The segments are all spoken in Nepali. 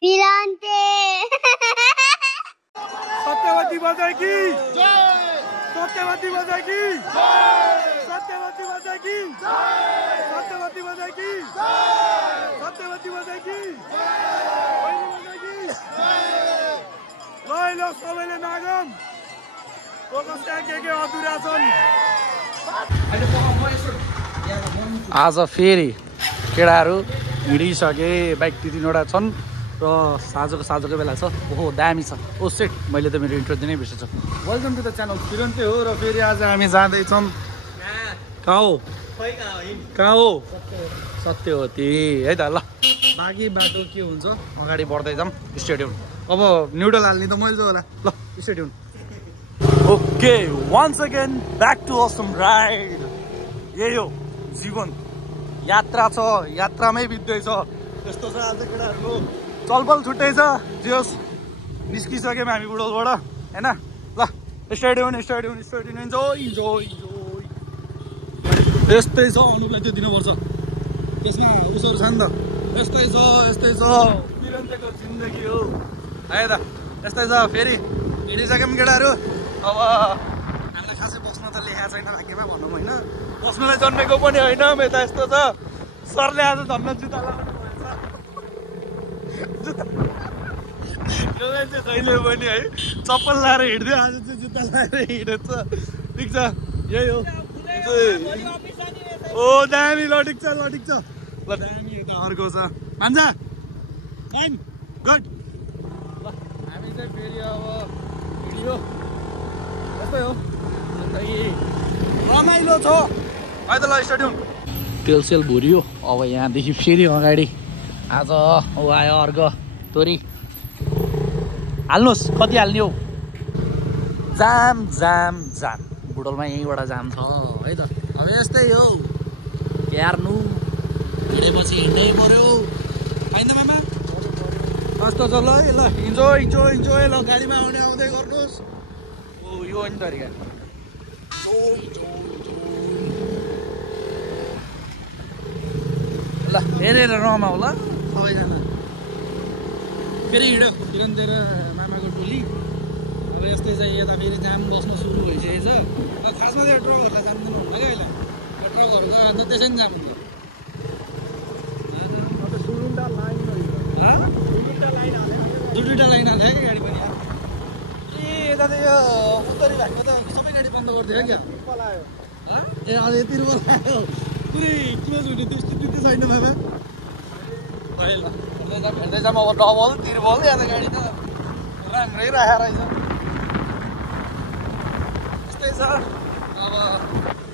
पिलान्ते सत्यवती बजाई की सत्यवती बजाई की सत्यवती बजाई की सत्यवती बजाई की सत्यवती बजाई की ल सबैले नागम के अधुरा छन्। आज फेरि केटाहरू हिँडिसके बाइक 3-3वटा छन् र साँझको बेला छ। ओहो दामी छ। ओ सेट मैले त मेरो इन्ट्रो दिनै बिर्सेछु। वेलकम टु द च्यानल फिरन्ते हो र फेरि आज हामी जाँदैछौँ कहाँ हो सत्यवती है त। ल बाँकी बाटो के हुन्छ अगाडि बढ्दै जाऊँ स्टेडियम। अब न्युडल हाल्ने त मैले होला। ल stadium. Okay once again back to Assam ride. यही हो जीवन यात्रा छ यात्रामै बित्दैछ यस्तो छ आज केटाहरूको चलपल छुट्टै छ। जस निस्किसक्यौँ हामी बुढोलबाट होइन। ल स्टेडियम इन्जोय यस्तै छ। अनुपलाई त्यो दिनुपर्छ त्यसमा उसहरू छ नि त। यस्तै छ फिरन्तेको जिन्दगी हो है त। यस्तै छ फेरि हिँडिसक्यौँ केटाहरू। अब हामीलाई खासै बस्न त लेखाएको छैन भाग्यमा भनौँ होइन। बस्नुलाई जन्मेको पनि होइन म त। यस्तो छ सरले आज धन्न जुत्ता लगाउनु भएछ। जुत्ता जहिले पनि है चप्पल लाएर हिँड्थ्यो आज चाहिँ जुत्ता लाएर हिँडेछ। ठिक छ यही हो। ओ दामी ल ठिक छ ल दामी यता अर्को छ मान्छा फाइन गुड। ल हामी चाहिँ फेरि अब हिँडियो यस्तै हो रमाइलो छ है त। ल स्टेडियम तेलसेल भुरियो। अब यहाँदेखि फेरि अगाडि आज आयो अर्को तोरी हाल्नुहोस्। कति हाल्ने हो? जाम बुढोलमा यहीँबाट जाम छ है त। अब यस्तै हो हेर्नु हिँडेपछि हिँड्नै पर्यो होइन मामा। कस्तो छ ल इन्जोय ल गाडीमा आउँदै गर्नुहोस्। ओ यो हो नि तरिका। ल हेरेर रमाउ ल सबैजना। फेरि हिँड्यो फिरन्ते र मामाको टोली। अब यस्तै चाहिँ यता फेरि जाम बस्न सुरु भइसकेछ। खासमा चाहिँ ट्रकहरूलाई जान्दैन होला क्या अहिले। ट्रकहरूको अन्त त्यसै नि जाम हुन्छ। दुईवटा लाइन हाल्यो क्या गाडी पनि। ए यता त यो उत्तरी भागमा त सबै गाडी बन्द गरिदियो क्या। ए अहिले यति रुपल आयो पुरै क्लोज हुने त्यो स्थिति छैन मामा। हेर्दै जाम अब डबल तिर्बल यहाँ त गाडी त राम्रै राखेको रहेछ। यस्तै छ अब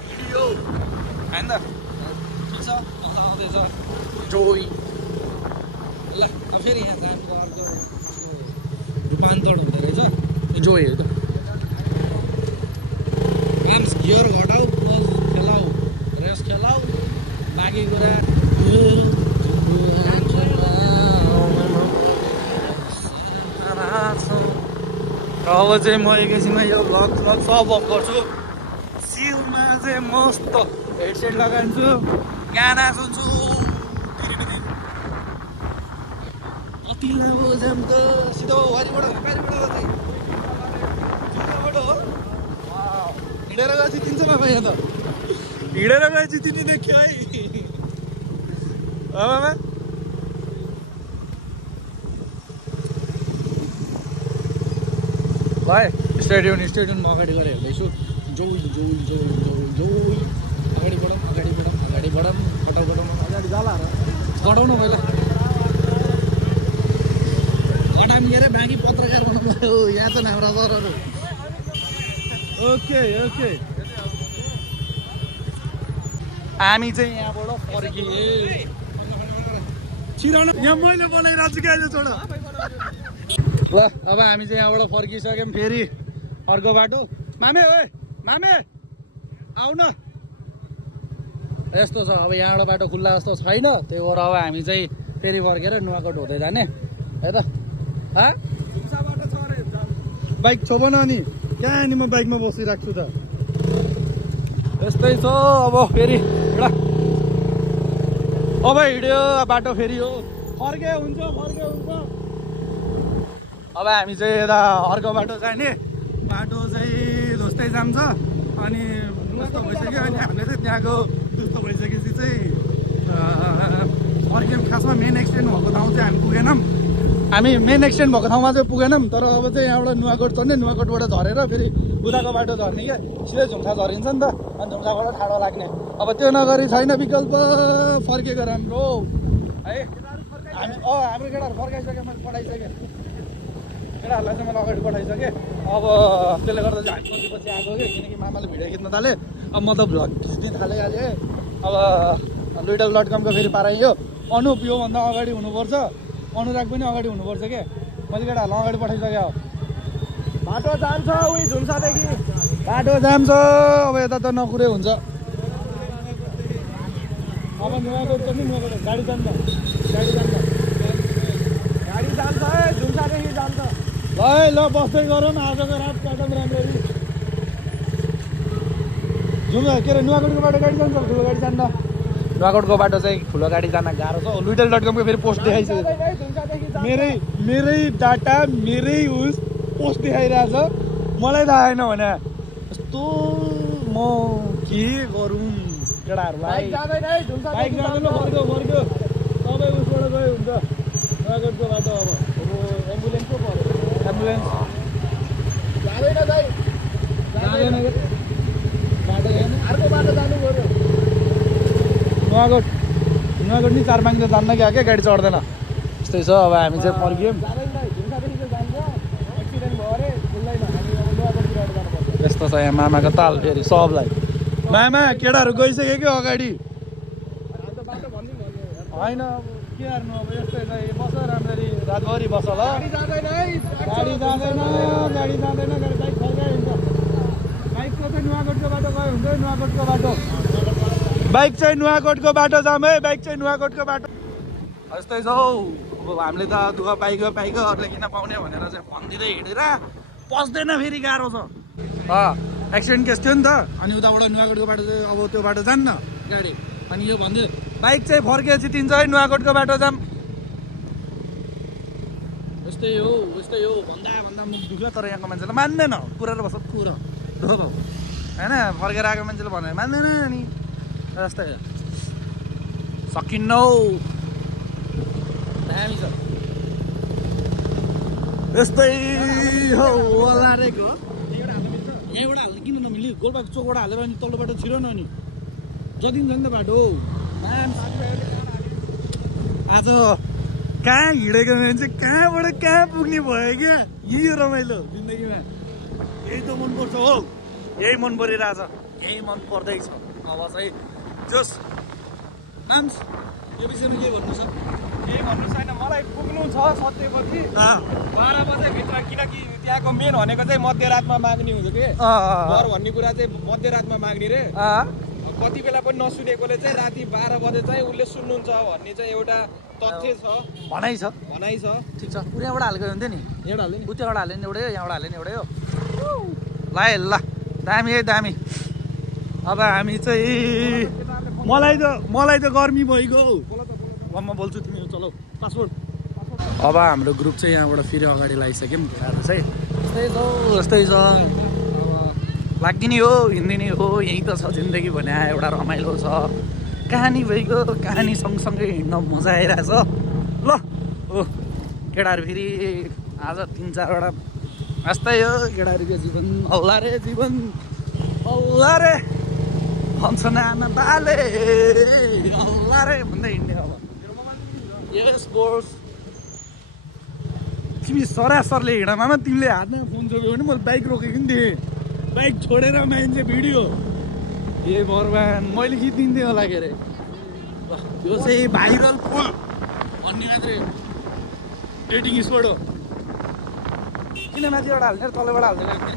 हिँडियो होइन त। ठिक छ आउँदैछ जोई। ल अब फेरि यहाँ जामको अर्को रूपान्तर हुँदो रहेछ इन्जोय हो त। आर्म्स गियर घटाऊ क्लच खेलाऊ रेस खेलाऊ बाँकी कुरा अब चाहिँ म एकैछिनमा यो भ्लग सब अफ गर्छु। सिलमा चाहिँ मस्त हेडसेट लगाइदिन्छु गाना सुन्छु। कति लामो जाम त सिधो वारीबाट हो हिँडेर गए जितिन्छ मामा। यहाँ त हिँडेर गए जितिने देख्यो है मामा। भाइ स्टेडियम म अगाडि गएर हेर्दैछु। जोई अगाडि बढौँ अगाडि जाला गढाउन पहिला घटाम के अरे बाँकी पत्रकार बनाउनु यहाँ त हाम्रा सरहरू। ओके हामी चाहिँ यहाँबाट फर्किए छिराउन यहाँ मैले बनाइरहेको छु क्या छोड। ल अब हामी चाहिँ यहाँबाट फर्किसक्यौँ फेरि अर्को बाटो। मामे आउ न। यस्तो छ अब यहाँबाट बाटो खुल्ला जस्तो छैन। त्यही भएर अब हामी चाहिँ फेरि फर्केर नुवाकोट हुँदै जाने है त। बाइक छ भन नि कहाँ नि म बाइकमा बसिरहेको छु त। यस्तै छ अब फेरि एउटा अब हिँड्यो बाटो फेरि हो फर्के हुन्छ अब हामी चाहिँ यता अर्को बाटो जाने बाटो चाहिँ ध्वस्तै जान्छ अनि जस्तो भइसक्यो अनि हामीले चाहिँ त्यहाँको जस्तो भइसकेपछि चाहिँ फर्क्यौँ खासमा मेन एक्सटेन्ड भएको ठाउँ चाहिँ हामी पुगेनौँ हामी मेन एक्सटेन्ड भएको ठाउँमा चाहिँ पुगेनौँ तर अब चाहिँ यहाँबाट नुवाकोट चढ्ने नुवाकोटबाट झरेर फेरि उताको बाटो झर्ने क्या सिधै झुम्सा झरिन्छ नि त अनि झुम्साबाट ठाडो लाग्ने अब त्यो नगरी छैन विकल्प फर्केको राम्रो है हामी हाम्रो केटाहरू फर्काइसक्यो मैले पठाइसकेँ केटाहरूलाई चाहिँ मैले अगाडि पठाइसकेँ अब त्यसले गर्दा चाहिँ हामी पछि आएको कि किनकि मामाले भिडियो खिच्न थालेँ अब म त भ्लग खिच्न थालेँ अहिले अब लिटल.com फेरि पाराइयो अनुप योभन्दा अगाडि हुनुपर्छ अनुराग पनि अगाडि हुनुपर्छ क्या मैले केटाहरूलाई अगाडि पठाइसकेँ बाटो जान्छ उही झुम्सादेखि बाटो जान्छ अब यता त नकुरे हुन्छ अब नुवाकोट पनि नुवाकोट गाडी जान्छ गाडी जान्छ है झुम्सादेखि जान्छ ल है ल बस्दै गरौँ आजको रात काटौँ राम्ररी झुम्सा के अरे नुवाकोटको बाटो गाडी जान्छ ठुलो गाडी जान्छ नुवाकोटको बाटो चाहिँ ठुलो गाडी जान गाह्रो छ लिटल.com फेरि पोस्ट देखाइसक्यो मेरै डाटा मेरै उस पोस्ट देखाइरहेछ मलाई थाहा छैन भने यस्तो म के गरौँ केटाहरूलाई बाइक जाँदैन फर्क्यो सबै उसबाट गयो हुन्छ नुवाकोटको बाटो अब एम्बुलेन्स पो पऱ्यो एम्बुलेन्स जाँदैन बाटो अर्को बाटो जानु पऱ्यो नुवाकोट नि 4-5 त जान्न क्या गाडी चढ्दैन यस्तै छ अब हामी चाहिँ फर्क्यौँ यस्तो छ यहाँ मामाको ताल फेरि सबलाई मामा केटाहरू गइसक्यो कि अगाडि होइन अब के गर्नु अब यस्तै बस राम्ररी रातभरि बस ल गाडी जाँदैन बाइक फर्काइ हुन्छ बाइकको चाहिँ नुवाकोटको बाटो गयो हुन्छ नुवाकोटको बाटो बाइक चाहिँ नुवाकोटको बाटो जाम है बाइक चाहिँ नुवाकोटको बाटो यस्तै छ हौ अब हामीले त दुःख पाइगयो अरूले किन पाउने भनेर चाहिँ भनिदिँदै हिँडेर पस्दैन फेरि गाह्रो छ एक्सिडेन्ट केस थियो नि त अनि उताबाट नुवाकोटको बाटो चाहिँ अब त्यो बाटो जान्न गाडी अनि यो भन्दै बाइक चाहिँ फर्केर चितिन्छ है नुवाकोटको बाटो जाम यस्तै हो भन्दा मुख दुख्यो तर यहाँको मान्छेले मान्दैन कुरेर बस्छ कुरो ढोको होइन फर्केर आएको मान्छेले भनेर मान्दैन नि यस्तै सकिन्न हौ दामी छ यस्तै हौ अलारेको यहीँबाट हाल्नु किन नमिल्यो गोलबाग चोकबाट हालेर अनि तल्लो बाटो छिरो न अनि जति नि त बाटो आज कहाँ हिँडेको मान्छे कहाँबाट कहाँ पुग्ने भयो क्या यही रमाइलो जिन्दगीमा यही त मनपर्छ हौ यही मन परिरहेछ यही मन पर्दैछ अब चाहिँ जस नाम्स यो विषयमा के भन्नु छ केही भन्नु छैन मलाई पुग्नु छ सत्यपछि 12 बजेभित्र किनकि त्यहाँको मेन भनेको चाहिँ मध्यरातमा माग्ने हुन्छ कि घर भन्ने कुरा चाहिँ मध्यरातमा माग्ने रे कति बेला पनि नसुनेकोले चाहिँ राति 12 बजे चाहिँ उसले सुन्नुहुन्छ भन्ने चाहिँ एउटा तथ्य छ भनाइ छ ठिक छ पुराबाट हालेको हुन्थ्यो नि एउटा हाल्यो नि उताबाट हाल्यो नि एउटै हो यहाँबाट हाल्यो नि एउटै हो ल दामी है दामी अब हामी चाहिँ मलाई त गर्मी भइगयो म बोल्छु तिमी चलो पासपोर्ट अब हाम्रो ग्रुप चाहिँ यहाँबाट फेरि अगाडि लगाइसक्यौँ केटाहरू चाहिँ यस्तै छ लाग्दिने हो हिँड्दिने हो यही त छ जिन्दगी भने एउटा रमाइलो छ कहानी भइगयो कहानी सँगसँगै हिँड्न मजा आइरहेछ ल ओ केटाहरू फेरि आज 3-4वटा यस्तै हो केटाहरूको जीवन औला रे जीवन औला रे भन्छन् आमा बाले औला रे भन्दै हिँड्ने अब यस बोस तिमी सरासरले हिँड मामा तिमीले हातमा फोन जोग्यो भने मैले बाइक रोकेको नि थिएँ बाइक छोडेर मान्छे भिडियो ए भगवान मैले खिचिदिन्थेँ होला के अरे त्यो चाहिँ भाइरल फुल भन्ने मात्रै डेटिङ स्पोट हो किन माथिबाट हाल्ने तलबाट हाल्दैन नि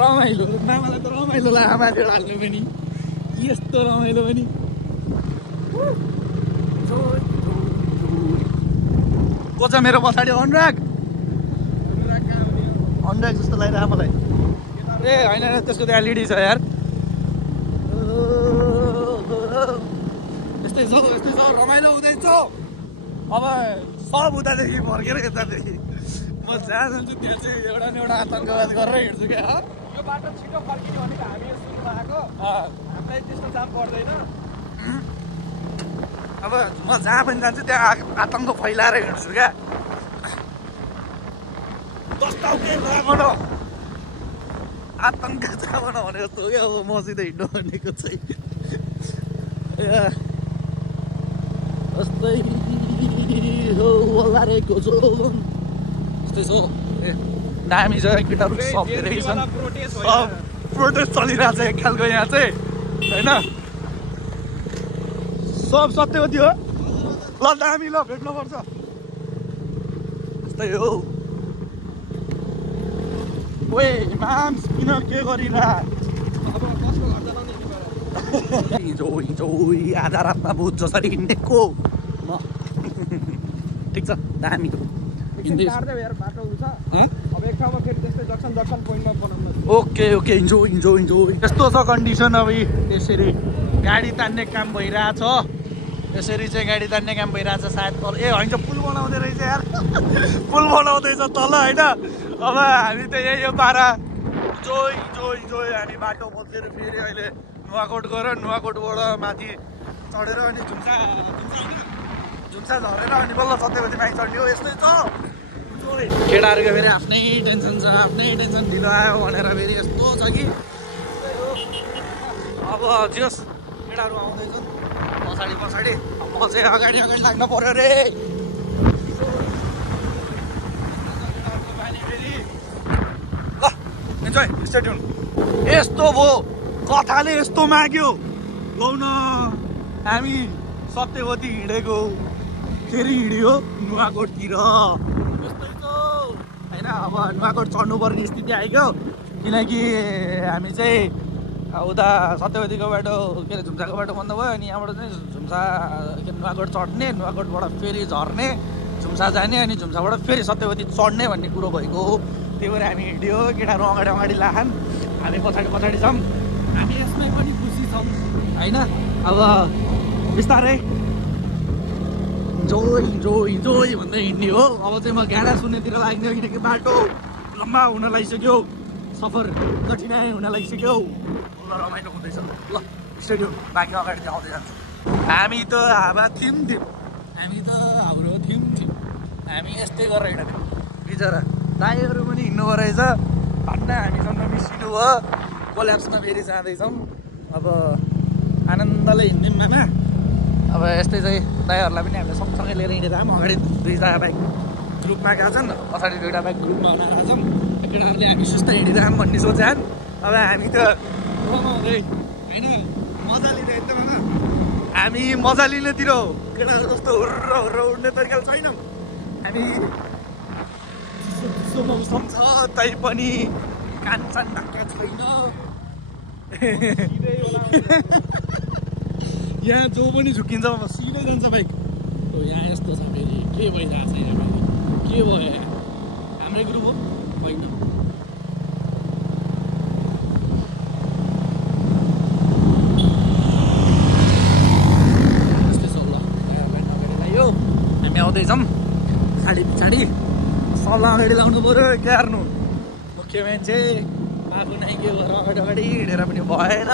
रमाइलो मामालाई त रमाइलो लाग्यो माथिबाट हाल्नु पनि यस्तो रमाइलो पनि को छ मेरो पछाडि अनुराग जस्तो लागिरहेको मलाई ए होइन त्यसको त एलइडी छ यार यस्तै छ रमाइलो हुँदैछ अब सब उतादेखि फर्केर यतादेखि म जहाँ जान्छु त्यहाँ चाहिँ एउटा न एउटा आतङ्कवाद गरेर हिँड्छु क्या यो बाटो छिटो फर्किने भनेको हामी सुरुमा आएको हामीलाई त्यस्तो जाम पर्दैन अब म जहाँ पनि जान्छु त्यहाँ आतङ्क फैलाएर हिँड्छु क्या आतङ्क जान भने जस्तो हो क्या अब मसित हिँड्नु भनेको चाहिँ जस्तै हो होला रेको जो यस्तै छ ए दामी छ केटाहरू सब धेरै छन् सब प्रोटेस्ट चलिरहेको छ एक खालको यहाँ चाहिँ होइन सब सत्यवती हो ल दामी ल भेट्नुपर्छ यस्तै हो ओए माम्स किन के गरिरह अब कसको घर जान नि हिजो हिजो आधा रातमा भूत जसरी हिँडेको म ठिक छ दामी काट्दै यार बाटो हुन्छ अब एक ठाउँमा फेरि त्यस्तै जक्सन पोइन्टमा बनाउनु okay okay enjoy enjoy enjoy यस्तो छ कन्डिसन अब त्यसरी गाडी तान्ने काम भइरहेछ यसरी चाहिँ गाडी तान्ने काम भइरहेछ सायद तल ए होइन पुल बनाउँदै रहेछ यार पुल बनाउँदैछ तल होइन अब हामी त यही हो पारा जोइ जोइ जोइ हामी बाटो बसेर फेरि अहिले नुवाकोट गएर नुवाकोटबाट माथि चढेर अनि झुम्सा झरेर अनि बल्ल सत्यवती माथि चढ्ने हो यस्तै छ केटाहरूको फेरि आफ्नै टेन्सन छ आफ्नै टेन्सन ढिलो आयो भनेर फेरि यस्तो छ कि अब जियोस् केटाहरू आउँदैछन् पछाडि पछाडि अब चाहिँ अगाडि अगाडि लाग्न पर्यो रे ल इन्जोय स्टेट्युन यस्तो भयो कथाले यस्तो माग्यो लौ न हामी सत्यवती हिँडेको फेरि हिँड्यो नुवाकोटतिर यस्तै छ होइन अब नुवाकोट चढ्नुपर्ने स्थिति आइगयो किनकि हामी चाहिँ उता सत्यवतीको बाटो के अरे झुम्साको बाटो बन्द भयो अनि यहाँबाट चाहिँ झुम्सा नुवाकोट चढ्ने नुवाकोटबाट फेरि झर्ने झुम्सा जाने अनि झुम्साबाट फेरि सत्यवती चढ्ने भन्ने कुरो भएको हो त्यही भएर हामी हिँड्यो केटाहरू अगाडि अगाडि लाखान् हामी पछाडि पछाडि छौँ हामी यसमै पनि खुसी छौँ होइन अब बिस्तारै जोइ जोइ जोइ भन्दै हिँड्ने हो अब चाहिँ म गाना सुन्नेतिर लाग्ने किनकि बाटो लम्बा हुन लागिसक्यो सफर कठिनाइ हुन लागिसक्यो ल रमाइलो हुँदैछ ल स्टेडियम बाँकी अगाडि चाहिँ आउँदै जान्छ हामी त हावा थियौँ हामी त हाम्रो थियौँ हामी यस्तै गरेर हिँडेको बिचरा दाइहरू पनि हिँड्नु रहेछ भन्न हामीसँग मिसिनु भयो कोल्याप्समा फेरि जाँदैछौँ अब आनन्दले हिँड्यौँ मामा अब यस्तै चाहिँ दाइहरूलाई पनि हामीले सँगसँगै लिएर हिँडेर अगाडि दुईवटा बाइक ग्रुपमा गएको छन् पछाडि दुईवटा बाइक ग्रुपमा बनाएर छौँ केटाहरूले हामी सुस्तै हिँडिरहौँ भन्ने सोचान् अब हामी त रमाउँदै होइन मजा लिँदै एकदम हामी मजा लिनेतिर हो केटाहरू जस्तो हुर्र हुर्र उड्ने तरिकाले छैनौँ हामी चिसो मौसम छ तै पनि कान्छन् ढाक्का छैन यहाँ जो पनि झुक्किन्छ सिधै जान्छ बाइक यहाँ यस्तो छ फेरि के भइरहेको छ यहाँ फेरि के भयो यहाँ हाम्रै ग्रुप हो होइन यस्तै छ ल अगाडि लाग्यो हामी आउँदैछौँ पछाडि पछाडि सबलाई अगाडि लाउनु पऱ्यो के हार्नु मुख्य मान्छे आफू नै के गरेर अगाडि अगाडि हिँडेर पनि भएन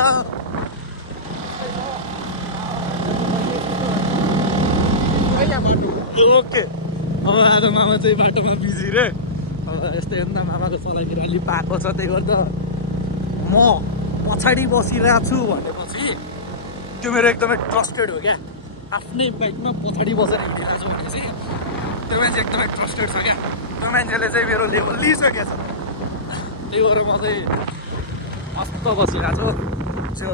ओके अब आज मामा चाहिँ बाटोमा बिजी रे अब यस्तै अन्त मामाको चलाइतिर अलि पाएको छ त्यही गर्दा म पछाडि बसिरहेको छु भनेपछि त्यो मेरो एकदमै ट्रस्टेड हो क्या आफ्नै बाइकमा पछाडि बसेर हिँडिरहेको छु भने चाहिँ त्यो मान्छे एकदमै ट्रस्टेड छ क्या त्यो मान्छेले चाहिँ मेरो लेभल लिइसकेको छ त्यही भएर म चाहिँ मस्त बसिरहेको छु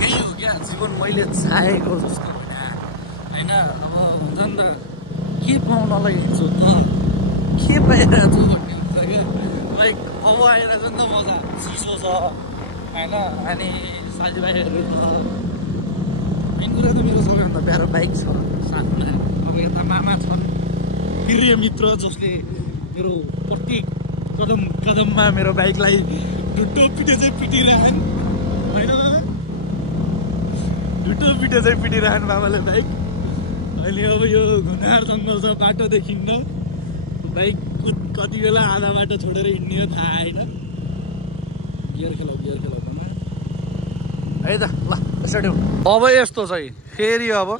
यही हो क्या जीवन मैले चाहेको जस्तो होइन अब हुन्छ नि त के पाउनलाई हिँड्छु त के पाइरहेको छु भन्ने हुन्छ क्या लाइक अब आइरहेछ नि त मजा चिसो छ होइन अनि साथीभाइहरू छ मेन कुरा त मेरो सबैभन्दा प्यारो बाइक छ साथमा अब यता मामा छन् प्रिय मित्र जसले मेरो प्रत्येक कदम कदममा मेरो बाइकलाई ढुट्टो पिटे चाहिँ पिटिरहन् होइन ढुट्टो पिटे चाहिँ पिटिरहन् बाबाले बाइक अहिले अब यो घुनार जङ्गल छ बाटो देखिन्न बाइक कति बेला आधा बाटो छोडेर हिँड्ने हो थाहा होइन गियर खेलाउ है त ल यसरी अब यस्तो छ फेरि अब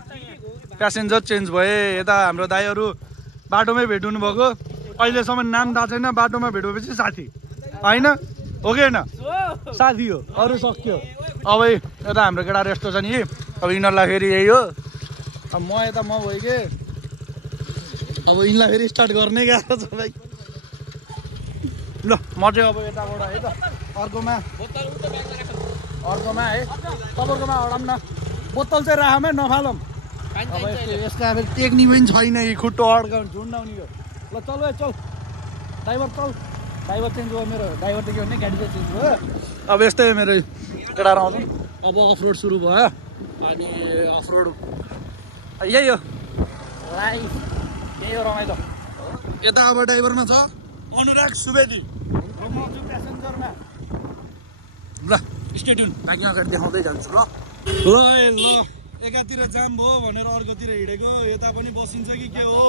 प्यासेन्जर चेन्ज भए यता हाम्रो दाइहरू बाटोमै भेट्नु भएको अहिलेसम्म नाम थाहा छैन बाटोमा भेटेपछि साथी होइन हो कि होइन साथी हो अरू सक्यो अब यता हाम्रो केटाहरू यस्तो छ नि अब यिनीहरूलाई फेरि यही हो अब म यता म भयो कि अब यिनीलाई फेरि स्टार्ट गर्नै गाह्रो छ भाइ ल म चाहिँ अब यताबाट है त अर्कोमा है तपाईँकोमा हराम न बोतल चाहिँ राखमै नफालौँ अब यसका फेरि टेक्निक पनि छैन कि खुट्टो अड्काउनु झुन्डाउने यो ल चल चल ड्राइभर चल ड्राइभर चेन्ज भयो मेरो ड्राइभर त के भन्ने गाडी चाहिँ चेन्ज भयो अब यस्तै मेरो केटाहरू आउँछ अब अफ रोड सुरु भयो अनि अफ रोड यही हो लाइफ यही हो रमाइलो यता अब ड्राइभरमा छ अनुराग सुवेदी म छु प्यासेन्जरमा ल स्टेट्युन बाँकी अगाडि देखाउँदै जान्छु ल एकातिर जाम भयो भनेर अर्कोतिर हिँडेको यता पनि बसिन्छ कि के हो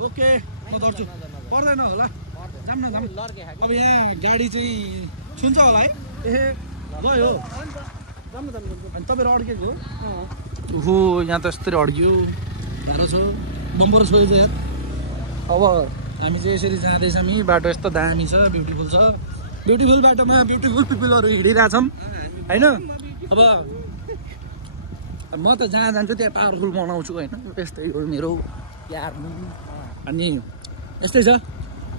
ओके म धर्छु पर्दैन होला जाम न जाम अब यहाँ गाडी चाहिँ छुन्छ होला है ए गयो जाम न अनि तपाईँहरू अड्केको हो यहाँ त यस्तरी अड्क्यो गाह्रो छ बम्पर छोयो चाहिँ यार अब हामी चाहिँ यसरी जाँदैछौँ बाटो यस्तो दामी छ ब्युटिफुल बाटोमा ब्युटिफुल पिपलहरू हिँडिरहेछौँ होइन अब म त जहाँ जान्छु त्यहाँ पावरफुल बनाउँछु होइन यस्तै हो मेरो यार अनि यस्तै छ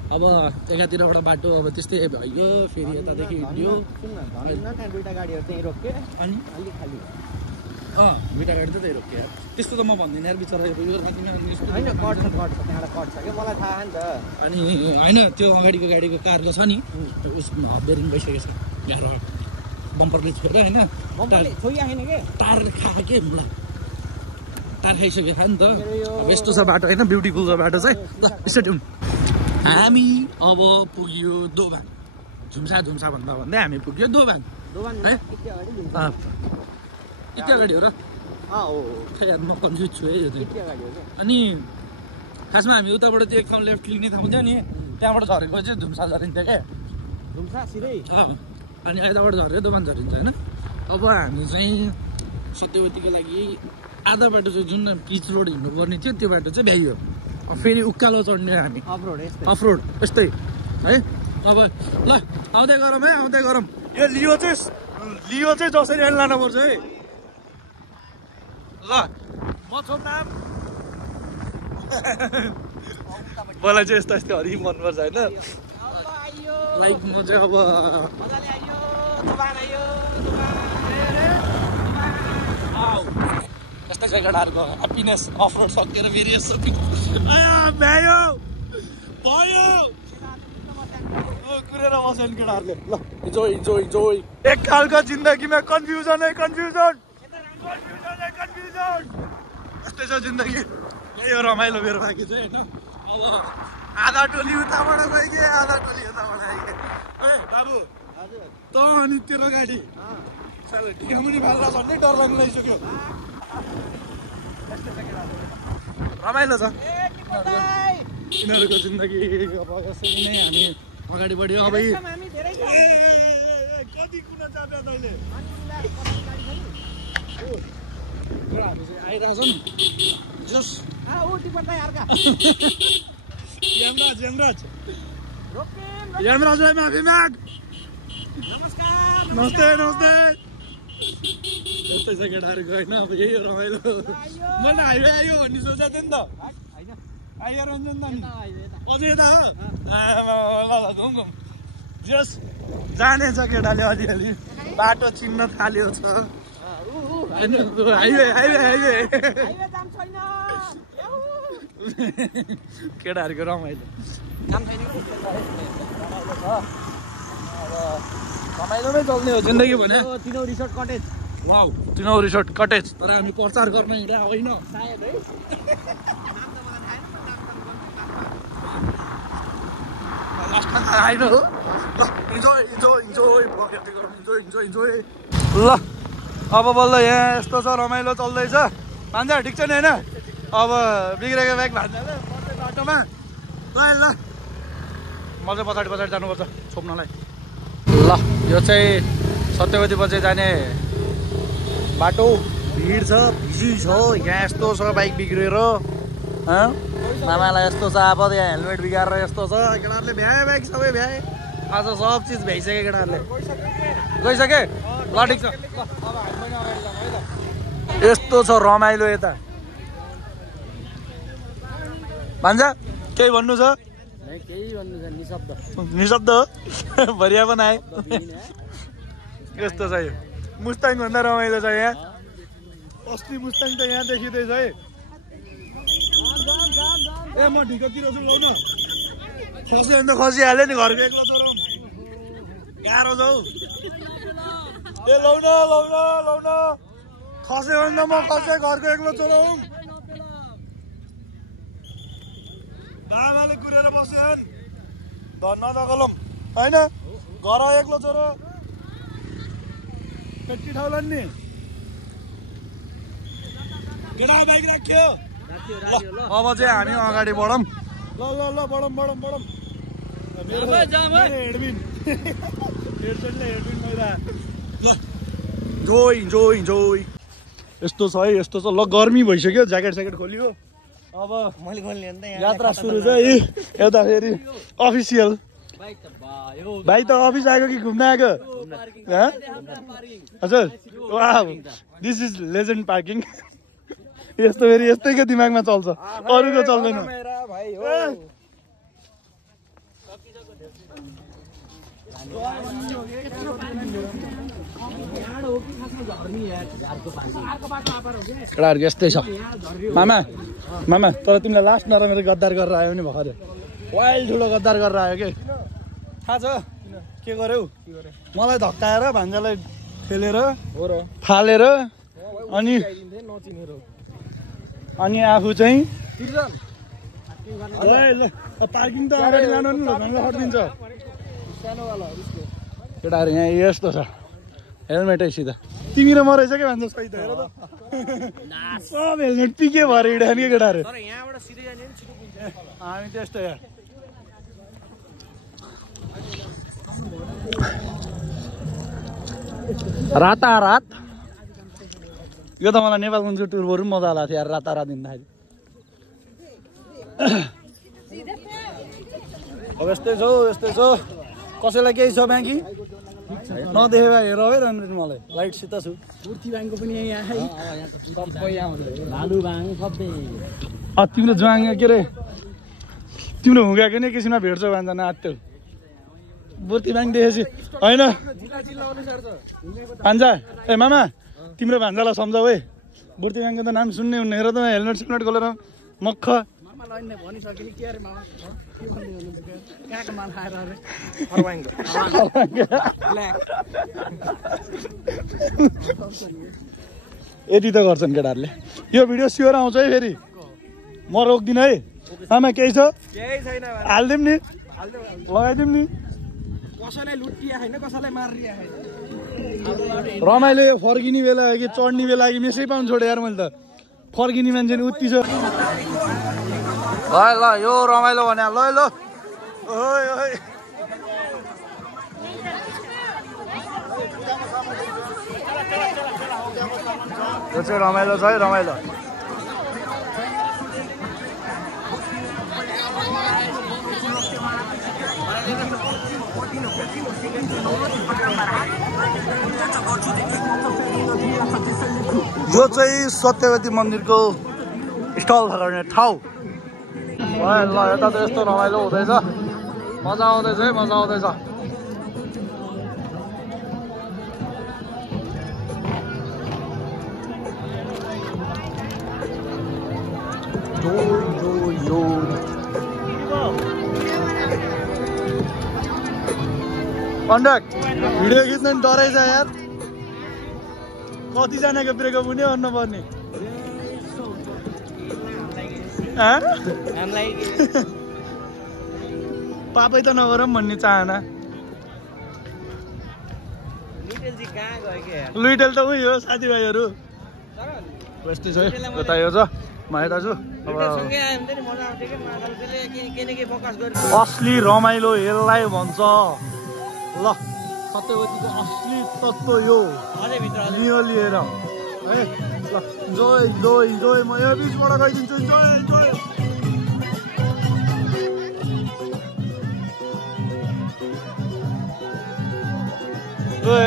अब एकातिरबाट बाटो अब त्यस्तै भयो फेरि यतादेखि हिँड्यो दुईवटा गाडीहरू त्यहीँ रोक्यो अनि अलिक खाली दुईवटा गाडी त त्यही रोक्यो यार त्यस्तो त म भन्दिनँ यार बिचरा होइन कट छ त्यहाँबाट कट छ क्या मलाई थाहा नि त अनि होइन त्यो अगाडिको गाडीको कारको छ नि उस बेरिङ भइसकेको छ यहाँ बम्परले छोएर होइन तार खा के मुला तार खाइसकेको छ नि त अब यस्तो छ बाटो होइन ब्युटिफुल छ बाटो चाहिँ ल स्टेट्युन हामी अब पुग्यो दोभान झुम्सा भन्दा भन्दै हामी पुग्यो दोभान है इक्का गाडी हो र म कन्फ्युज छु है यो चाहिँ अनि खासमा हामी उताबाट त्यो एक ठाउँ लेफ्ट लिने ठाउँ थियो नि त्यहाँबाट झरेको चाहिँ झुम्सा झरिन्छ क्या झुम्सा सिधै अनि यताबाट झऱ्यो दोभान झरिन्छ होइन अब हामी चाहिँ सत्यवतीको लागि आधा बाटो चाहिँ जुन पिच रोड हिँड्नुपर्ने थियो त्यो बाटो चाहिँ भ्याइयो अब फेरि उकालो चढ्ने हामी अफ रोड यस्तै है अब ल आउँदै गरौँ यो लियो चाहिँ जसरी अहिले लानुपर्छ है ल म छोप्नाम मलाई चाहिँ यस्तो हरि मनपर्छ होइन लाइक म चाहिँ अब यस्तै छ केटाहरूको ह्याप्पिनेस अफ रोड सकेर फेरि यसो भयो कुरेर बस्यो नि केटाहरूले ल इन्जोय एक खालको जिन्दगीमा कन्फ्युजन यस्तै छ जिन्दगी यही हो रमाइलो मेरो बाँकी चाहिँ होइन अब आधा टोली उताबाट गयो कि आधा टोली यताबाट आयो ए बाबु त अनि तेरो गाडी मुनि फाल्दा भन्दै डर लाग्नु लागिसक्यो रमाइलो छ यिनीहरूको जिन्दगी अब यसरी नै हामी अगाडि बढ्यो अब कति कुना चाप्या तैँले हामी चाहिँ आइरहेछ नि जस यमराजलाई माफी माग नमस्ते यस्तै छ केटाहरूको होइन अब यही हो रमाइलो मैले हाइवे आयो भन्ने सोचेको थिएँ नि त आइयो रञ्जन दानी अझै यता हो घुम जस जानेछ केटाले अलिअलि बाटो चिन्न थाल्यो छ हाइवे केटाहरूको रमाइलो रमाइलोमै चल्ने हो जिन्दगी भने तिनौ रिसोर्ट कटेज तर हामी प्रचार गर्न हिँडा होइन सायद है ल अब बल्ल यहाँ यस्तो छ रमाइलो चल्दैछ भान्जा ठिक छ नि होइन अब बिग्रेको बाइक भान्जाले बाटोमा ल ल मजा पछाडि पछाडि जानुपर्छ छोप्नलाई ल यो चाहिँ सत्यवती बजे जाने बाटो भिड छ बिजी छ यहाँ यस्तो छ बाइक बिग्रेर मामालाई यस्तो छ अब यहाँ हेलमेट बिगारेर यस्तो छ केटाहरूले भ्याए बाइक सबै भ्याए आज सब चिज भ्याइसक्यो केटाहरूले गइसके ल ठिक छ यस्तो छ रमाइलो यता भान्जा केही भन्नु छ निशब्द भरिया पनि आए यस्तो छ यो मुस्ताङ भन्दा रमाइलो छ यहाँ अस्ति मुस्ताङ त यहाँ देखिँदैछ है ए म ढिकोतिर छु लौ न खसी भने त खसिहाल्यो नि घरको एक्लो छोरो गाह्रो छ हौ ए लौ न खस्यो भने त म खसे घरको एक्लो छोरो हौ बाबाले कुरेर बस्यो धन्न दगलम होइन घर एक्लो छोरो पेटी ठाउँला नि केटा बाइक राख्यो अब चाहिँ हामी अगाडि बढौँ ल बढौँ हेडबिन ल जोइ यस्तो छ है यस्तो छ ल गर्मी भइसक्यो ज्याकेट स्याकेट खोलियो अब यात्रा सुरु छ है यता फेरि अफिसियल भाइ त अफिस आएको कि घुम्न आएको हजुर दिस इज लेजेन्ड पार्किङ यस्तो फेरि यस्तैको दिमागमा चल्छ अरूको चल्दैन केटाहरू यस्तै छ मामा तर तिमीलाई लास्ट नराम्रो गद्दार गरेर आयो भने भर्खर वाइल्ड ठुलो गद्दार गरेर आयो कि थाहा छ के गर्यौ मलाई धक्काएर भान्जालाई ठेलेर फालेर अनि आफू चाहिँ पार्किङ त अगाडि जानु नि भान्जा खटिदिन्छ केटाहरू यहाँ यस्तो छ हेलमेटै सिधा तिमी र म रहेछ क्या भन्छ सही त हेर त सब हेलमेट पिके भएर हिँड्यो नि केटाहरू हामी त्यस्तो यार रातारात यो त मलाई नेपालको टुर बरु पनि मजा लाग्थ्यो यार रातारात हिँड्दाखेरि अब यस्तै छ कसैलाई केही छ ब्याङ्की नदेखे भए हेर है रनरेट मलाई लाइटसित छु बुर्तिबाङको पनि तिम्रो ज्वाङ के अरे तिम्रो हुँगाको नै एकैछिनमा भेट्छौ भन्छ आत्यो बुर्तिबाङ देखेपछि होइन भान्जा ए मामा तिम्रो भान्जालाई सम्झाऊ है बुर्तिबाङको त नाम सुन्ने हुने हेर त हेलमेट सेलमेट खोलेर मक्ख यति त गर्छन् केटाहरूले यो भिडियो स्योर आउँछ है फेरि म रोक्दिनँ है आमा केही छ हालिदिउँ नि लगाइदिउँ नि कसैलाई लुटिया हैन कसैलाई मारिया हैन रमाइलो फर्किने बेला कि चढ्ने बेला कि मेसै पाउनु छोडे यार मैले त फर्किने मान्छे नि उति छ ल यो रमाइलो भने ल ओइ यो चाहिँ रमाइलो छ है रमाइलो यो चाहिँ सत्यवती मन्दिरको स्थल गर्ने ठाउँ ल यता त यस्तो रमाइलो हुँदैछ मजा आउँदैछ है मजा आउँदैछ कन्डक्ट भिडियो खिच्न नि डरै छ यार कतिजनाको ब्रेकअप हुने भन्नु पर्ने पापै त नगरौँ भन्ने चाहना लुइटेल त उही हो साथीभाइहरू यस्तै छ है यता यो छ माया दाजु अब असली रमाइलो यसलाई भन्छ ल सत्यवतीको असली तत्त्व यो लिएर है ल इन्जोय इन्जोय इन्जोय म यो बिचबाट गइदिन्छु इन्जोय इन्जोय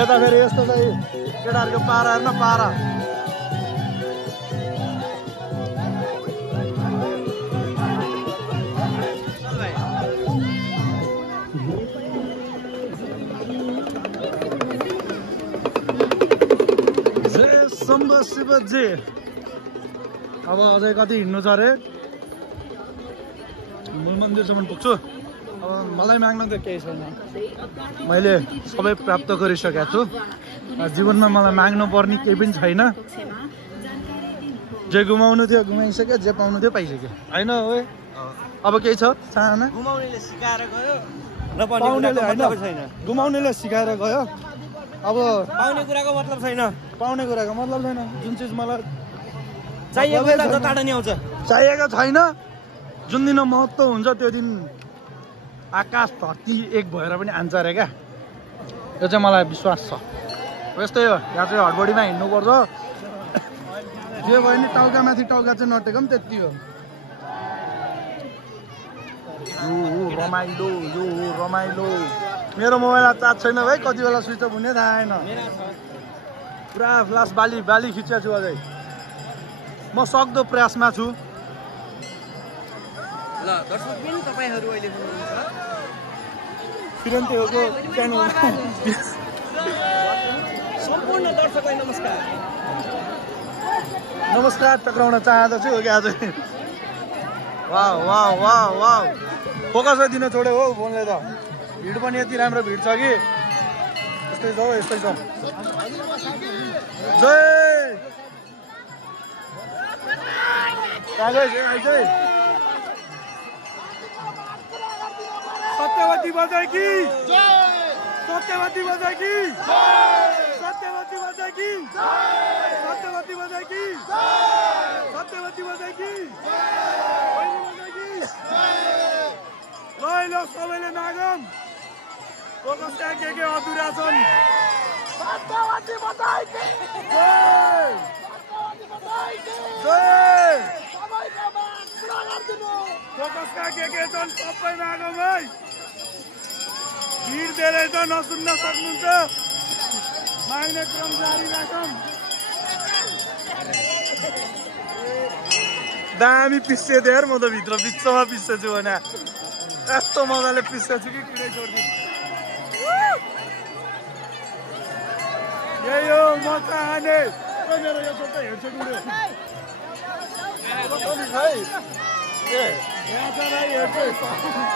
यता फेरि यस्तो चाहिँ केटाहरूको पारा हेर्न पारा शिवजी अब अझै कति हिँड्नु छ अरे मूल मन्दिरसम्म पुग्छु अब मलाई माग्न त केही छैन मैले सबै प्राप्त गरिसकेको छु जीवनमा मलाई माग्नु पर्ने केही पनि छैन जे गुमाउनु थियो गुमाइसक्यो जे पाउनु थियो पाइसक्यो होइन हो अब केही छ चाहना गुमाउनेले सिकाएर गयो र पाउनेले होइन छैन गुमाउनेले सिकाएर गयो अब पाउने कुराको मतलब छैन पाउने कुराको मतलब छैन जुन चिज मलाई चाहिएको बेला त टाढा नि आउँछ चाहिएको छैन जुन दिन महत्त्व हुन्छ त्यो दिन आकाश धरती एक भएर पनि आन्छ अरे क्या यो चाहिँ मलाई विश्वास छ यस्तै हो यहाँ चाहिँ हडबडीमा हिँड्नुपर्छ जे भयो नि टाउकामाथि टाउका चाहिँ नटेको पनि त्यति हो यो रमाइलो यो रमाइलो मेरो मोबाइलमा चार्ज छैन भाइ कति बेला स्विच अफ हुने थाहा छैन पुरा फ्लास बाली बाली खिचेको छु अझै म सक्दो प्रयासमा छु ल दर्शक पनि तपाईहरु अहिले हुनुहुन्छ फिरन्तेको च्यानल सम्पूर्ण दर्शकलाई नमस्कार नमस्कार टक्राउन चाहँदछु कि आज वाह वाह वाह वाह फोकस दिन छोड्यो हो फोनले त भिड पनि यति राम्रो भिड छ कि यस्तै छ यस्तै छ जय सत्यवती बजाई की सत्यवती बजाई की सत्यवती बजाई की सत्यवती बजाई की सत्यवती बजाई की ल सबैले नागम फोकस के अधुरा छन् सत्यवती बजाई की जय जय फोकसका के छन् सबै नागम है भिड धेरै छ नसुन्न सक्नुहुन्छ माग्ने क्रम जारी राखौँ दामी पिस्से थियो यार म त भित्र बिचमा पिस्सेछु भने यस्तो मजाले पिस्सेछु कि किनै गरिदिनु यही हो म चाहने मेरो यो सबै हेडसेट उड्यो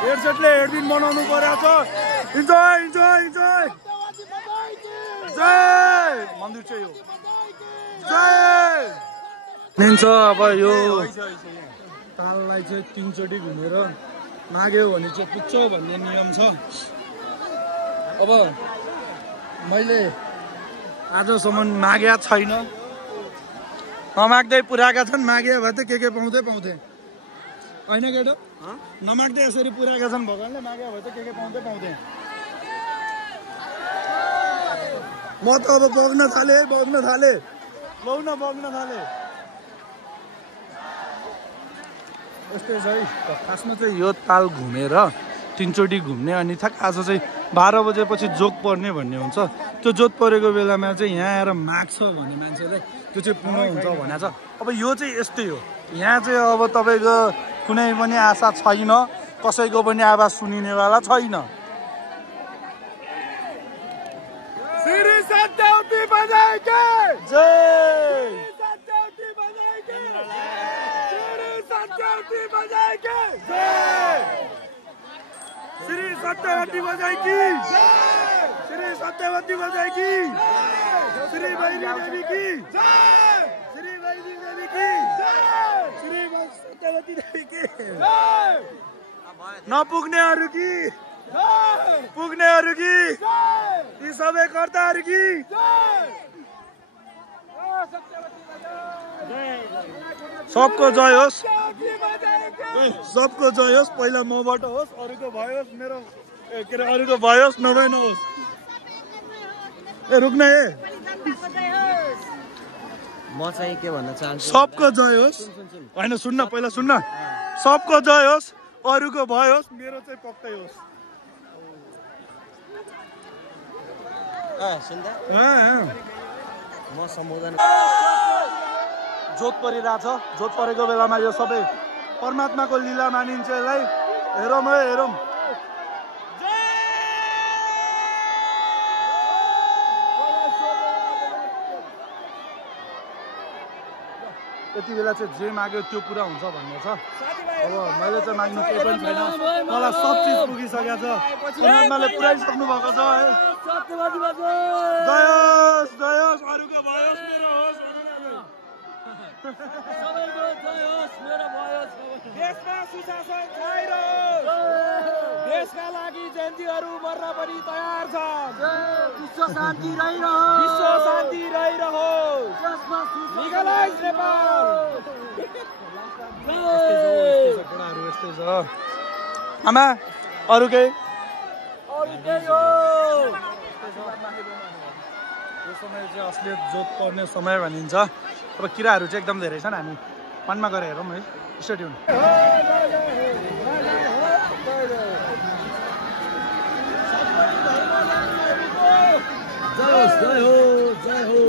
हेडसेटले हेडबिन बनाउनु परेको छ इन्जोय इन्जोय इन्जोय जय मन्दिर चाहिँ हो जय लिन्छ अब यो ताललाई चाहिँ 3 चोटि घुमेर माग्यो भने चाहिँ पुग्छ भन्ने नियम छ अब मैले आजसम्म मागेको छैन नमाग्दै पुऱ्याएका छन् मागे भए त के पाउँदै पाउँथे होइन केटो नमाग्दै यसरी पुऱ्याएका छन् भगवान्ले मागे भए त के पाउँदै पाउँथे म त अब बग्न थाले लौ न बग्न थाले यस्तै छ है खासमा चाहिँ यो ताल घुमेर 3 चोटि घुम्ने अनि थाक आज चाहिँ 12 बजेपछि जोग पर्ने भन्ने हुन्छ त्यो जोग परेको बेलामा चाहिँ यहाँ आएर माग्छ भन्ने मान्छेलाई त्यो चाहिँ पूर्ण हुन्छ भनेको छ अब यो चाहिँ यस्तै हो यहाँ चाहिँ अब तपाईँको कुनै पनि आशा छैन कसैको पनि आवाज सुनिनेवाला छैन श्री सत्यवती बजाई के जय सत्यवती बजाई के श्री सत्यवती बजाई के जय श्री सत्यवती बजाई की श्री सत्यवती बजाई की श्री भैरी देवी की श्री भैरी देवी की श्री सत्यवती देवी की नपुग्नेहरू की पुग्नेहरू की यी सबै कर्ताहरू की सबको जय होस्, सबको जय होस्। पहिला मबाट होस्, अरूको भयो मेरो के अरे अरूको भयो नभए नहोस्। ए रुक्न ए, म चाहिँ के भन्न चाहन्छु, सबको जय होस्। होइन सुन्न, पहिला सुन्न। सबको जय होस्, अरूको भयो होस्, मेरो चाहिँ पक्कै होस्। म सम्बोधन जोत परिरहेछ। जोत परेको बेलामा यो सबै परमात्माको लीला मानिन्छ। यसलाई हेरौँ है, हेरौँ। यति बेला चाहिँ जे माग्यो त्यो पुरा हुन्छ भन्ने छ। अब मैले चाहिँ माग्नु केही पनि छैन, मलाई सब चिज पुगिसकेको छ। परमात्माले पुऱ्याइसक्नु भएको छ है। जय होस्, जय होस्, अरूको भयो होस्, मेरो होस्। देशमा सुशासन कायम, देशका लागि जन्तीहरू मर्न पनि तयार छन्। विश्व शान्ति रहिरहोस्, विश्व शान्ति रहिरहोस्। निगलाइज नेपाल। यस्तै छ आमा, अरू केही? यो समय चाहिँ असलियत जोत पर्ने समय भनिन्छ। अब किराहरू चाहिँ एकदम धेरै छन्। हामी पानमा गएर हेरौँ है। स्टेट्युन। जय होस्, जय हो, जय हो।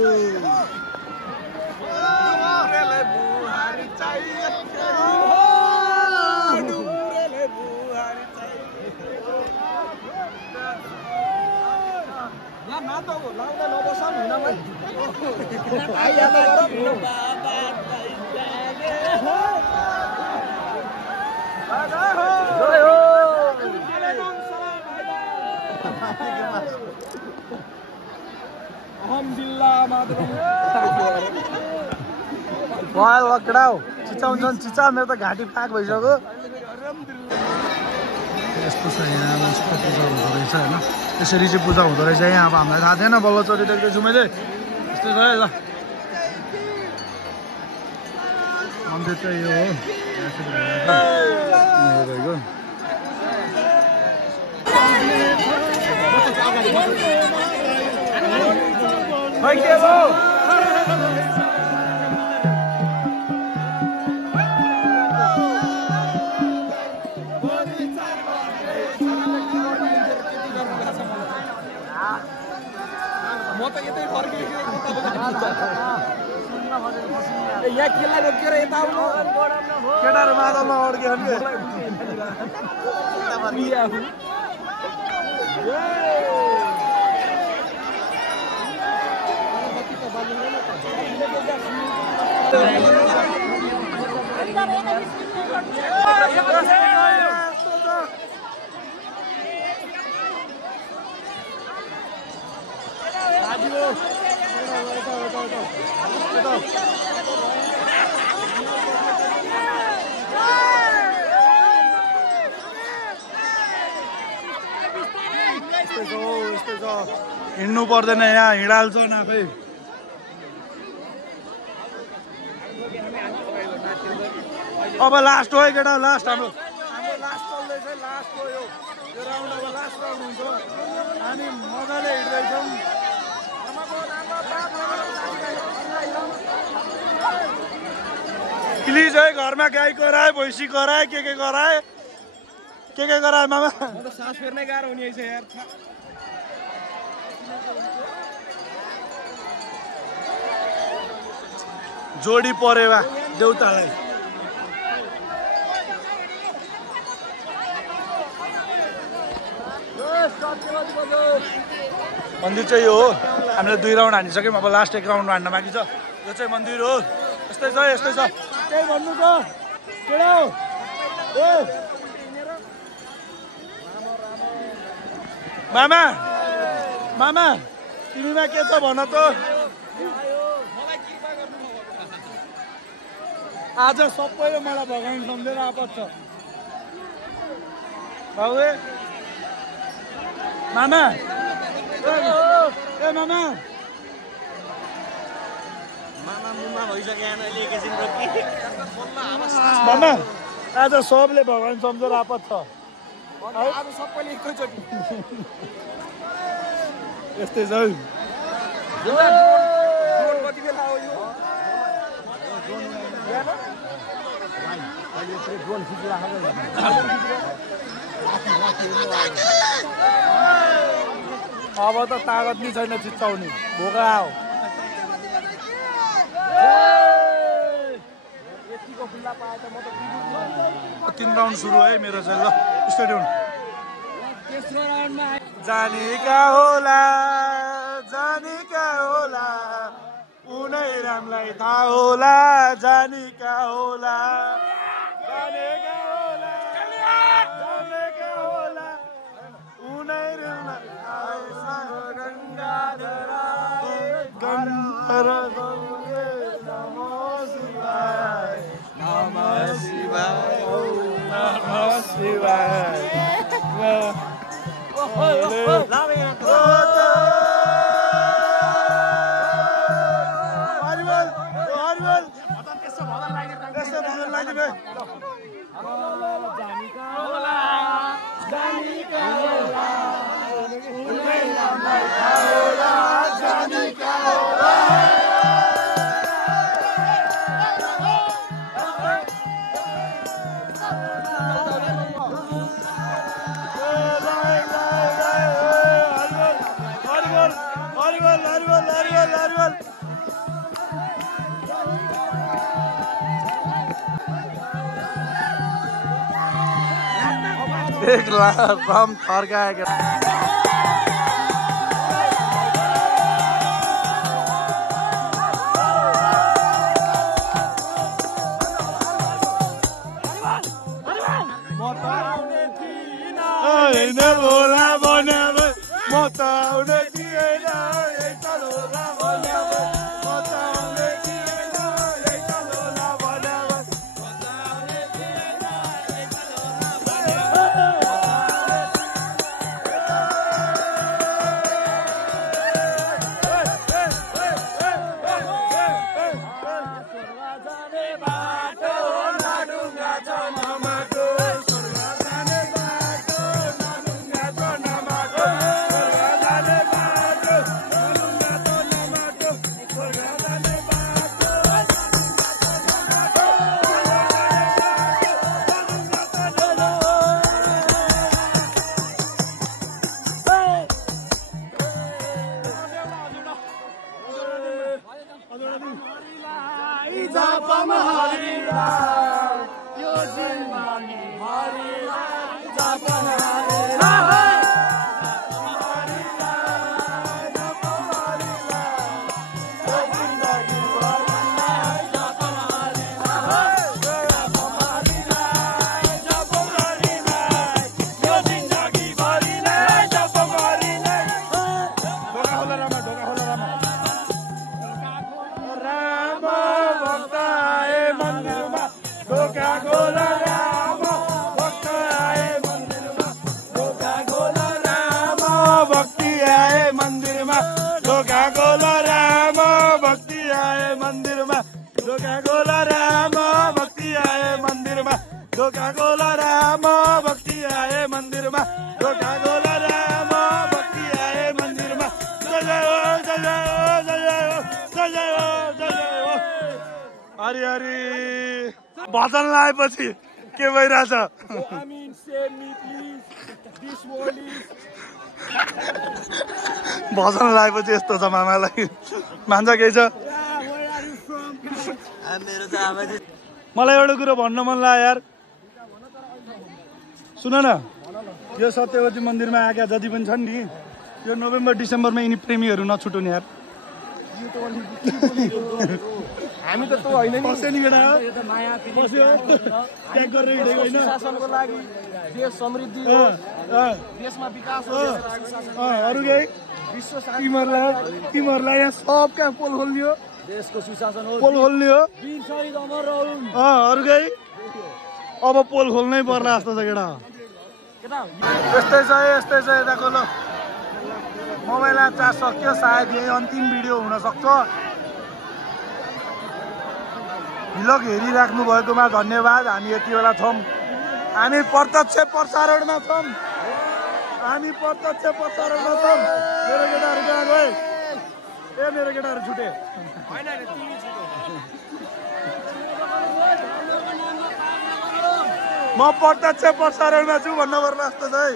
चिचा हुन्छ चिचा, मेरो त घाँटी पाक भइसक्यो। यस्तो छ यहाँ, यस्तो पूजा हुँदो रहेछ होइन। यसरी चाहिँ पूजा हुँदो रहेछ यहाँ। अब हामीलाई थाहा थिएन, बल्लचोरी देख्दैछु मैले। यस्तै छ है। मन्दिर चाहिँ यो हो। म त यतै फर्केँ। यहाँ केलाई रोकेर यता आउनु। केटाहरू मादलमा अड्क्यो भने हिँड्नु पर्दैन, यहाँ हिँडाल्छ न आफै। अब लास्ट हो है केटा, लास्ट हाम्रो लास्ट चल्दैछ। लास्ट हो यो राउन्ड, अब लास्ट राउन्ड हुन्छ। हामी मजाले हिँड्दैछौँ। प्लिज है, घरमा गाई कराए, भैँसी कराए, के कराए, के कराए मामा। म त सास फेर्नै गाह्रो हुने छ यार। जोडी परे वा देउतालाई। मन्दिर चाहिँ यो हो। हामीले 2 राउन्ड हानिसक्यौँ, अब लास्ट 1 राउन्ड हान्न बाँकी छ। यो चाहिँ मन्दिर हो। यस्तै छ, यस्तै छ। केही भन्नु छ केटा हो? मामा, मामा तिमीमा के छ भन त। आज सबैले मलाई भगवान सम्झेर आपत छ। बाबु मामा, ए मामा, मामा आज सबले भगवान सम्झेर आपत छ आज सबैले एकैचोटि यस्तै छ ड्रोन कति बेला हो यो अब त तागत नि छैन चिच्चाउने भोका हो यतिको खुल्ला पाए त म त 3 राउन्ड सुरु है मेरो चाहिँ ल स्टेडियम तेस्रो राउन्डमा जाने का होला उनै रामलाई थाहा होला जाने का होला उनै एक राम थर्काएको बोला बने म त आउने थिएन भजन लगाएपछि के भइरहेछ भजन लगाएपछि यस्तो छ मामालाई मान्छ केही छ मलाई एउटा कुरो भन्न मन लाग्यो यार सुन न यो सत्यवती मन्दिरमा आएका जति पनि छन् नि यो नोभेम्बर डिसेम्बरमा यिनी प्रेमीहरू नछुटुन् यार हामी त त्यो होइन नि बस्यो नि केटा बस्यो ट्याग गरेर हिँडेको होइन शासनको लागि देश समृद्धि होस् देशमा विकास होस् अरू केही विश्व तिमीहरूलाई यहाँ सब कहाँ पोल खोल्ने हो देशको सुशासन होस् पोल खोल्ने हो वीर शहीद अमर रहून् अरू केही अब पोल खोल्नै पर्ला जस्तो छ केटा यस्तै छ यताको ल मोबाइलमा चार्ज सक्यो सायद यही अन्तिम भिडियो हुन सक्छ भ्लग हेरिराख्नु भएकोमा धन्यवाद। हामी यति बेला छौँ, हामी प्रत्यक्ष प्रसारणमा छौँ। मेरो केटाहरू कहाँ गए? मेरो केटाहरू छुटे। म प्रत्यक्ष प्रसारणमा छु भन्नु पर्ला जस्तो छ है।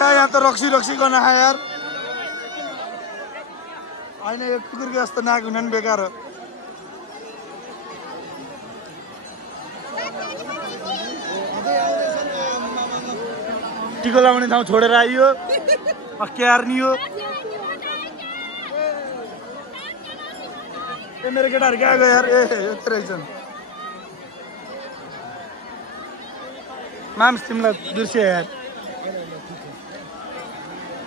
यहाँ त रक्सी गर्न आयो यार। होइन यो कुकुरको जस्तो नाक हुन नि बेकार हो। टिको लगाउने ठाउँ छोडेर आइयो, क्यार्नी हो। मेरो केटाहरू कहाँ गयो यार? यत्रो रहेछन्। माम्स तिमीलाई दृश्य यार।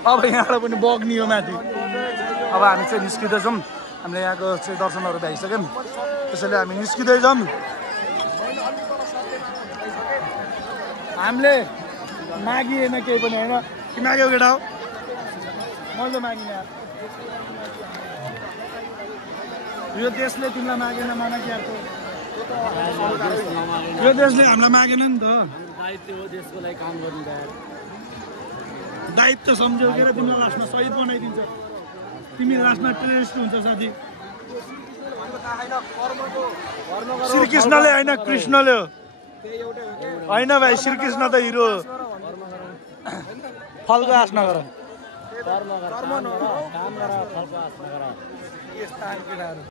अब यहाँबाट पनि बग्नी हो माथि। अब हामी चाहिँ निस्किँदैछौँ। हामीले यहाँको चाहिँ दर्शनहरू भ्याइसक्यौँ, त्यसैले हामी निस्किँदैछौँ। हामीले मागिएन केही पनि होइन। कि माग्यो केटा हो? मैले मागिनँ। यो देशले तिमीलाई मागेन माना कि अर्को? यो देशले हामीलाई मागेन नि त। दायित्व हो देशको लागि काम गर्नु यार। दायित्व सम्झ्यौ के र तिमीलाई लास्टमा शहीद बनाइदिन्छ। तिमी लास्टमा टेररिस्ट हुन्छ साथी। श्रीकृष्णले होइन, कृष्णले हो। होइन भाइ, श्रीकृष्ण त हिरो हो। फलको आश नगर। कर्म गर, काम गर, फलको आश नगर।